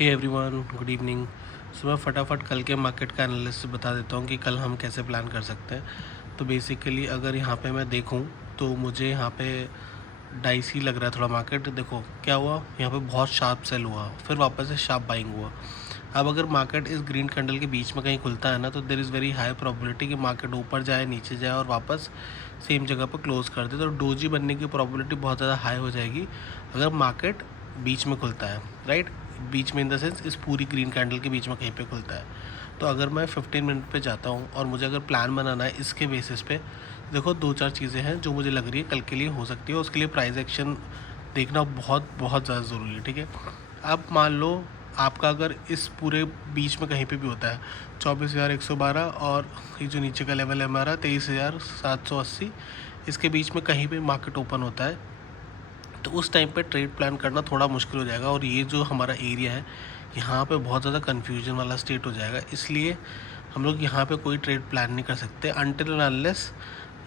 हे everyone, good evening. So मैं फटाफट कल के मार्केट का एनालिसिस बता देता हूँ कि कल हम कैसे प्लान कर सकते हैं। तो बेसिकली अगर यहाँ पे मैं देखूँ तो मुझे यहाँ पे डाइसी लग रहा है थोड़ा मार्केट। देखो क्या हुआ, यहाँ पे बहुत शार्प सेल हुआ, फिर वापस से शार्प बाइंग हुआ। अब अगर मार्केट इस ग्रीन कैंडल के बीच में कहीं खुलता है ना, तो there is very high probability कि मार्केट ऊपर जाए, नीचे जाए और वापस सेम जगह पर क्लोज कर दे। तो डोजी बनने की प्रोबेबिलिटी बहुत ज़्यादा हाई हो जाएगी अगर मार्केट बीच में खुलता है, राइट। बीच में इन द सेंस इस पूरी ग्रीन कैंडल के बीच में कहीं पे खुलता है। तो अगर मैं 15 मिनट पे जाता हूँ और मुझे अगर प्लान बनाना है इसके बेसिस पे, देखो 2-4 चीज़ें हैं जो मुझे लग रही है कल के लिए हो सकती है। उसके लिए प्राइस एक्शन देखना बहुत बहुत ज़्यादा ज़रूरी है, ठीक है। अब मान लो आपका अगर इस पूरे बीच में कहीं पे भी होता है 24,112 और ये जो नीचे का लेवल है हमारा 23,780, इसके बीच में कहीं पे मार्केट ओपन होता है, तो उस टाइम पे ट्रेड प्लान करना थोड़ा मुश्किल हो जाएगा। और ये जो हमारा एरिया है यहाँ पे बहुत ज़्यादा कन्फ्यूजन वाला स्टेट हो जाएगा, इसलिए हम लोग यहाँ पे कोई ट्रेड प्लान नहीं कर सकते अनटिल एंड अनलेस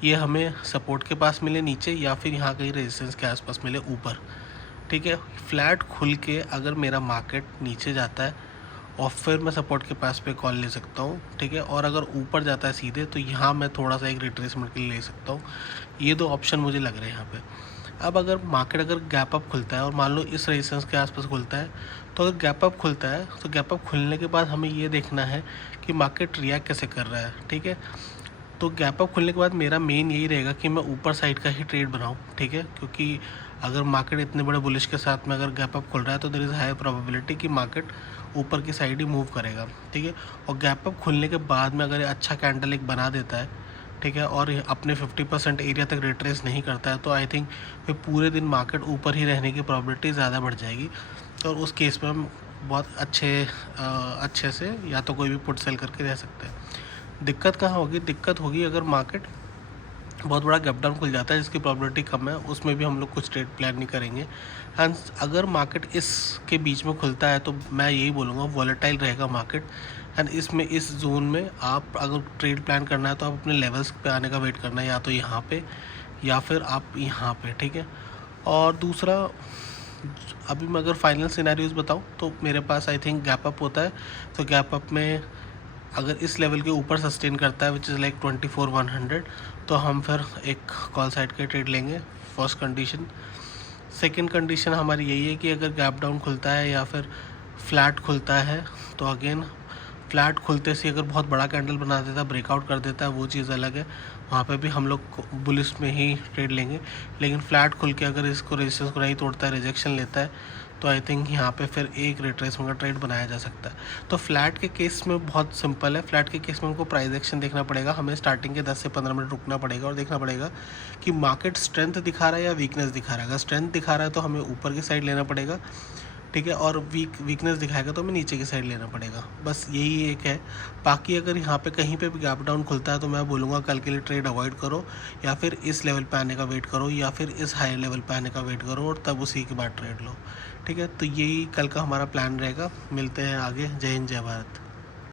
ये हमें सपोर्ट के पास मिले नीचे, या फिर यहाँ कहीं रेजिस्टेंस के आसपास मिले ऊपर, ठीक है। फ्लैट खुल के अगर मेरा मार्केट नीचे जाता है और फिर मैं सपोर्ट के पास पे कॉल ले सकता हूँ, ठीक है। और अगर ऊपर जाता है सीधे तो यहाँ मैं थोड़ा सा एक रिट्रेसमेंट के लिए ले सकता हूँ। ये दो ऑप्शन मुझे लग रहे हैं यहाँ पे। अब अगर मार्केट अगर गैप अप खुलता है और मान लो इस रेजिस्टेंस के आसपास खुलता है, तो अगर गैप अप खुलता है तो गैप अप खुलने के बाद हमें ये देखना है कि मार्केट रिएक्ट कैसे कर रहा है, ठीक है। तो गैप अप खुलने के बाद मेरा मेन यही रहेगा कि मैं ऊपर साइड का ही ट्रेड बनाऊँ, ठीक है। क्योंकि अगर मार्केट इतने बड़े बुलिश के साथ में अगर गैप अप खुल रहा है तो देयर इज़ हाई प्रोबेबिलिटी कि मार्केट ऊपर की साइड ही मूव करेगा, ठीक है। और गैप अप खुलने के बाद में अगर अच्छा कैंडल एक बना देता है, ठीक है, और अपने 50% एरिया तक रिट्रेस नहीं करता है, तो आई थिंक फिर पूरे दिन मार्केट ऊपर ही रहने की प्रॉबिलिटी ज़्यादा बढ़ जाएगी। और उस केस में हम बहुत अच्छे से या तो कोई भी पुट सेल करके रह सकते हैं। दिक्कत कहाँ होगी, दिक्कत होगी अगर मार्केट बहुत बड़ा गैप डाउन खुल जाता है जिसकी प्रॉबिलिटी कम है, उसमें भी हम लोग कुछ ट्रेड प्लान नहीं करेंगे। एंड अगर मार्केट इसके बीच में खुलता है तो मैं यही बोलूँगा वॉलेटाइल रहेगा मार्केट। एंड इसमें इस जोन में आप अगर ट्रेड प्लान करना है तो आप अपने लेवल्स पे आने का वेट करना है, या तो यहाँ पे या फिर आप यहाँ पे, ठीक है। और दूसरा, अभी मैं अगर फाइनल सिनेरियोज बताऊँ तो मेरे पास आई थिंक गैप अप होता है, तो गैप अप में अगर इस लेवल के ऊपर सस्टेन करता है विच इज़ लाइक 24,100, तो हम फिर एक कॉल साइड के ट्रेड लेंगे, फर्स्ट कंडीशन। सेकंड कंडीशन हमारी यही है कि अगर गैप डाउन खुलता है या फिर फ्लैट खुलता है, तो अगेन फ्लैट खुलते से अगर बहुत बड़ा कैंडल बना देता है, ब्रेकआउट कर देता है, वो चीज़ अलग है, वहाँ पे भी हम लोग बुलिश में ही ट्रेड लेंगे। लेकिन फ्लैट खुल के अगर इसको रेजिस्टेंस को नहीं तोड़ता है, रिजेक्शन लेता है, तो आई थिंक यहाँ पे फिर एक रिट्रेसमेंट का ट्रेड बनाया जा सकता है। तो फ्लैट के केस में बहुत सिंपल है, फ्लैट के केस में हमको प्राइस एक्शन देखना पड़ेगा, हमें स्टार्टिंग के 10 से 15 मिनट रुकना पड़ेगा और देखना पड़ेगा कि मार्केट स्ट्रेंथ दिखा रहा है या वीकनेस दिखा रहा है। अगर स्ट्रेंथ दिखा रहा है तो हमें ऊपर की साइड लेना पड़ेगा, ठीक है, और वीकनेस दिखाएगा तो हमें नीचे की साइड लेना पड़ेगा। बस यही एक है। बाकी अगर यहाँ पे कहीं पे भी गैप डाउन खुलता है तो मैं बोलूँगा कल के लिए ट्रेड अवॉइड करो, या फिर इस लेवल पे आने का वेट करो, या फिर इस हाई लेवल पे आने का वेट करो और तब उसी के बाद ट्रेड लो, ठीक है। तो यही कल का हमारा प्लान रहेगा। मिलते हैं आगे। जय हिंद, जय भारत।